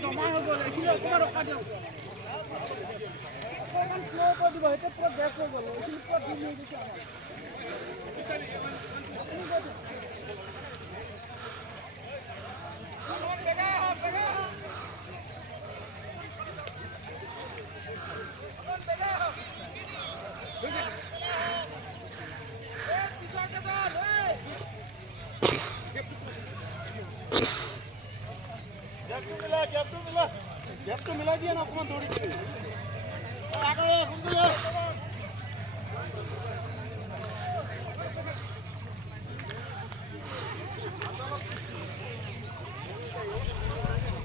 জমা হৈ গ'ল এইখিনি অকণমান ৰখা দিয়ক অকণমান শ্ল' কৰি দিব সেইটো পুৰা গেছ হৈ গ'ল এইখিনি পুৰা দিন হৈ গৈছে गैप तो मिला दिया ना अपना दौड़ी के आगे